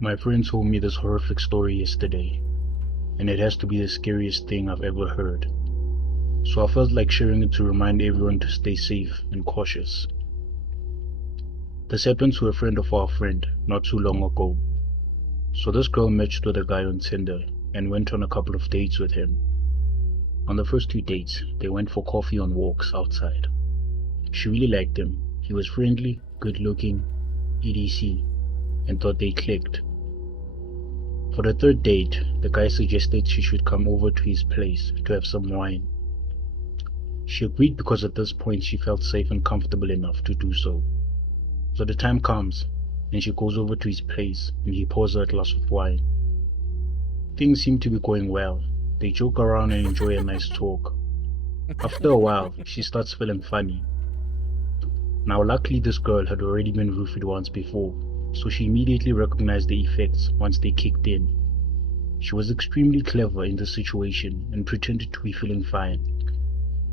My friend told me this horrific story yesterday, and it has to be the scariest thing I've ever heard. So I felt like sharing it to remind everyone to stay safe and cautious. This happened to a friend of our friend not too long ago. So this girl matched with a guy on Tinder and went on a couple of dates with him. On the first 2 dates, they went for coffee on walks outside. She really liked him. He was friendly, good looking, etc. and thought they clicked. For the third date, the guy suggested she should come over to his place to have some wine. She agreed because at this point she felt safe and comfortable enough to do so. So the time comes, and she goes over to his place and he pours her a glass of wine. Things seem to be going well. They joke around and enjoy a nice talk. After a while, she starts feeling funny. Now luckily this girl had already been roofied once before, so she immediately recognized the effects once they kicked in. She was extremely clever in this situation and pretended to be feeling fine.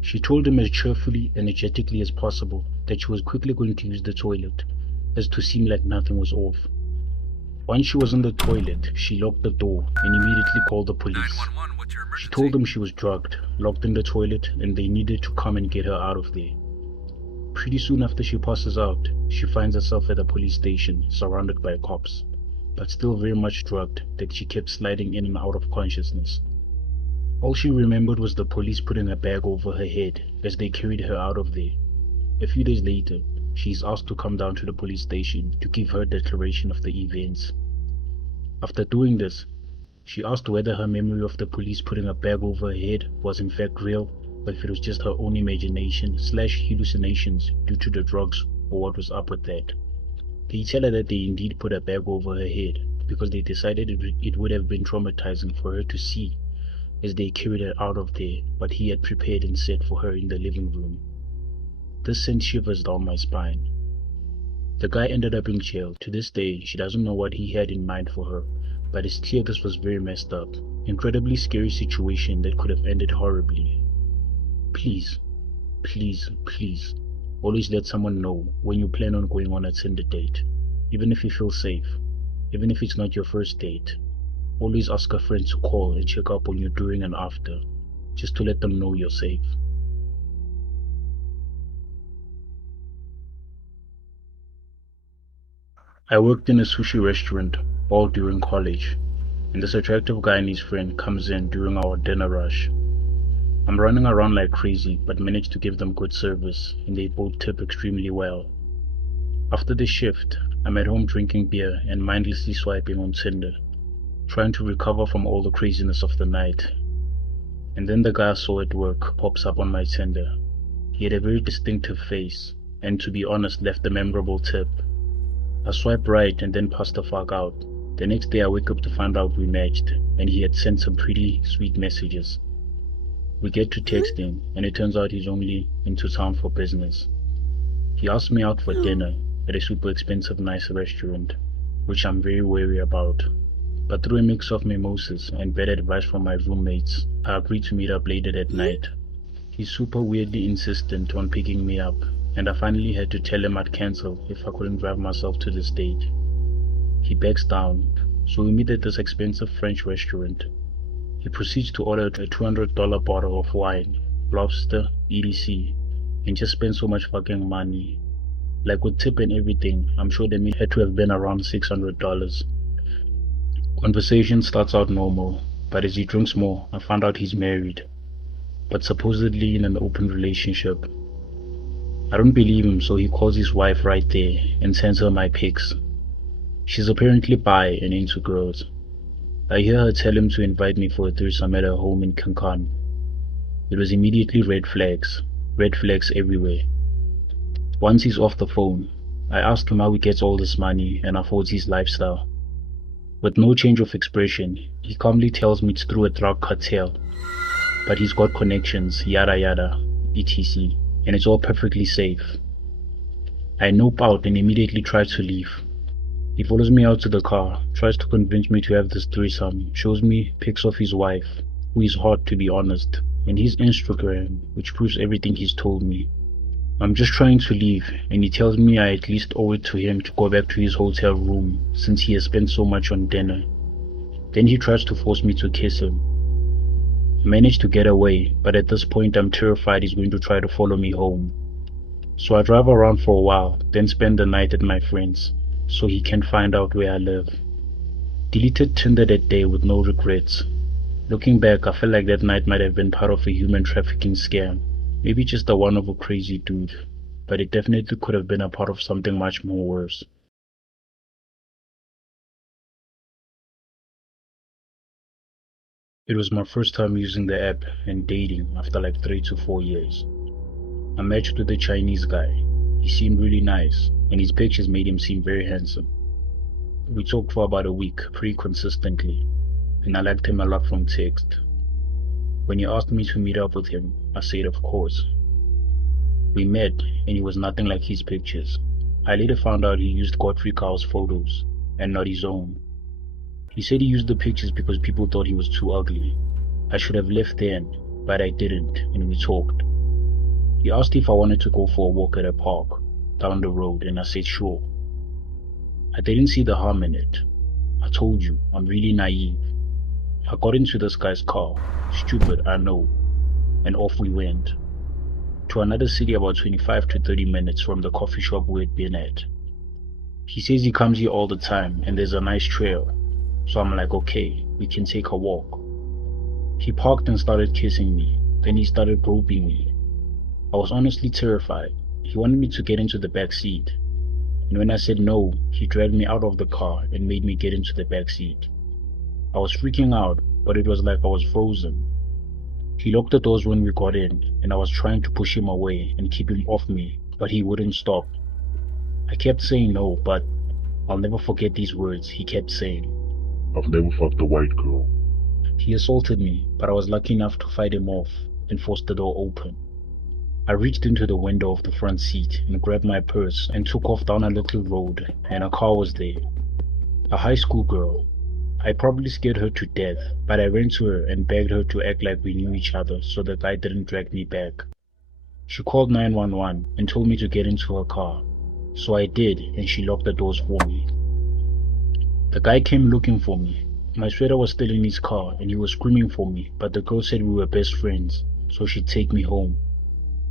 She told him as cheerfully, energetically as possible that she was quickly going to use the toilet, as to seem like nothing was off. Once she was in the toilet, she locked the door and immediately called the police. She told them she was drugged, locked in the toilet, and they needed to come and get her out of there. Pretty soon after she passes out, she finds herself at a police station, surrounded by cops, but still very much drugged that she kept sliding in and out of consciousness. All she remembered was the police putting a bag over her head as they carried her out of there. A few days later, she is asked to come down to the police station to give her declaration of the events. After doing this, she asked whether her memory of the police putting a bag over her head was in fact real, or if it was just her own imagination/hallucinations due to the drugs, or what was up with that. They tell her that they indeed put a bag over her head because they decided it would have been traumatizing for her to see as they carried her out of there what he had prepared and set for her in the living room. This sent shivers down my spine. The guy ended up in jail. To this day, she doesn't know what he had in mind for her, but it's clear this was very messed up. Incredibly scary situation that could have ended horribly. Please, please, please, always let someone know when you plan on going on a Tinder date. Even if you feel safe, even if it's not your first date, always ask a friend to call and check up on you during and after, just to let them know you're safe. I worked in a sushi restaurant all during college, and this attractive guy and his friend comes in during our dinner rush. I'm running around like crazy, but manage to give them good service, and they both tip extremely well. After the shift, I'm at home drinking beer and mindlessly swiping on Tinder, trying to recover from all the craziness of the night. And then the guy I saw at work pops up on my Tinder. He had a very distinctive face, and to be honest left a memorable tip. I swipe right and then pass the fuck out. The next day I wake up to find out we matched, and he had sent some pretty sweet messages. We get to texting, and it turns out he's only into town for business. He asked me out for dinner at a super expensive nice restaurant, which I'm very wary about. But through a mix of mimosas and bad advice from my roommates, I agreed to meet up later that night. He's super weirdly insistent on picking me up, and I finally had to tell him I'd cancel if I couldn't drive myself to this date. He backs down, so we meet at this expensive French restaurant. He proceeds to order a $200 bottle of wine, lobster, etc. and just spends so much fucking money. Like with tip and everything, I'm sure the meal had to have been around $600. Conversation starts out normal, but as he drinks more, I find out he's married, but supposedly in an open relationship. I don't believe him, so he calls his wife right there and sends her my pics. She's apparently bi and into girls. I hear her tell him to invite me for a threesome at her home in Cancun. It was immediately red flags everywhere. Once he's off the phone, I ask him how he gets all this money and affords his lifestyle. With no change of expression, he calmly tells me it's through a drug cartel, but he's got connections, yada yada, etc. and it's all perfectly safe. I nope out and immediately try to leave. He follows me out to the car, tries to convince me to have this threesome, shows me pics of his wife, who is hot to be honest, and his Instagram, which proves everything he's told me. I'm just trying to leave, and he tells me I at least owe it to him to go back to his hotel room since he has spent so much on dinner. Then he tries to force me to kiss him. I manage to get away, but at this point I'm terrified he's going to try to follow me home. So I drive around for a while, then spend the night at my friend's, so he can find out where I live. Deleted Tinder that day with no regrets. Looking back, I feel like that night might have been part of a human trafficking scam. Maybe just the one of a crazy dude, but it definitely could have been a part of something much more worse. It was my first time using the app and dating after like 3 to 4 years. I matched with a Chinese guy. He seemed really nice, and his pictures made him seem very handsome. We talked for about a week, pretty consistently, and I liked him a lot from text. When he asked me to meet up with him, I said of course. We met, and he was nothing like his pictures. I later found out he used Godfrey Carl's photos, and not his own. He said he used the pictures because people thought he was too ugly. I should have left then, but I didn't, and we talked. He asked if I wanted to go for a walk at a park, down the road, and I said sure. I didn't see the harm in it. I told you, I'm really naive. I got into this guy's car. Stupid, I know. And off we went. To another city about 25 to 30 minutes from the coffee shop we had been at. He says he comes here all the time and there's a nice trail. So I'm like, okay, we can take a walk. He parked and started kissing me. Then he started groping me. I was honestly terrified. He wanted me to get into the back seat. And when I said no, he dragged me out of the car and made me get into the back seat. I was freaking out, but it was like I was frozen. He locked the doors when we got in, and I was trying to push him away and keep him off me, but he wouldn't stop. I kept saying no, but I'll never forget these words he kept saying. I've never fucked a white girl. He assaulted me, but I was lucky enough to fight him off and force the door open. I reached into the window of the front seat and grabbed my purse and took off down a little road, and a car was there. A high school girl. I probably scared her to death, but I ran to her and begged her to act like we knew each other so the guy didn't drag me back. She called 911 and told me to get into her car. So I did, and she locked the doors for me. The guy came looking for me. My sweater was still in his car and he was screaming for me, but the girl said we were best friends, so she'd take me home.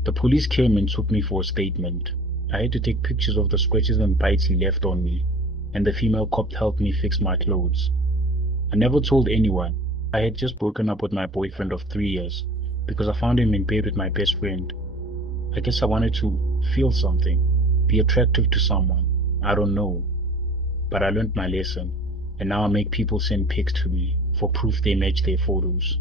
The police came and took me for a statement. I had to take pictures of the scratches and bites he left on me, and the female cop helped me fix my clothes. I never told anyone. I had just broken up with my boyfriend of 3 years because I found him in bed with my best friend. I guess I wanted to feel something, be attractive to someone. I don't know. But I learned my lesson, and now I make people send pics to me for proof they match their photos.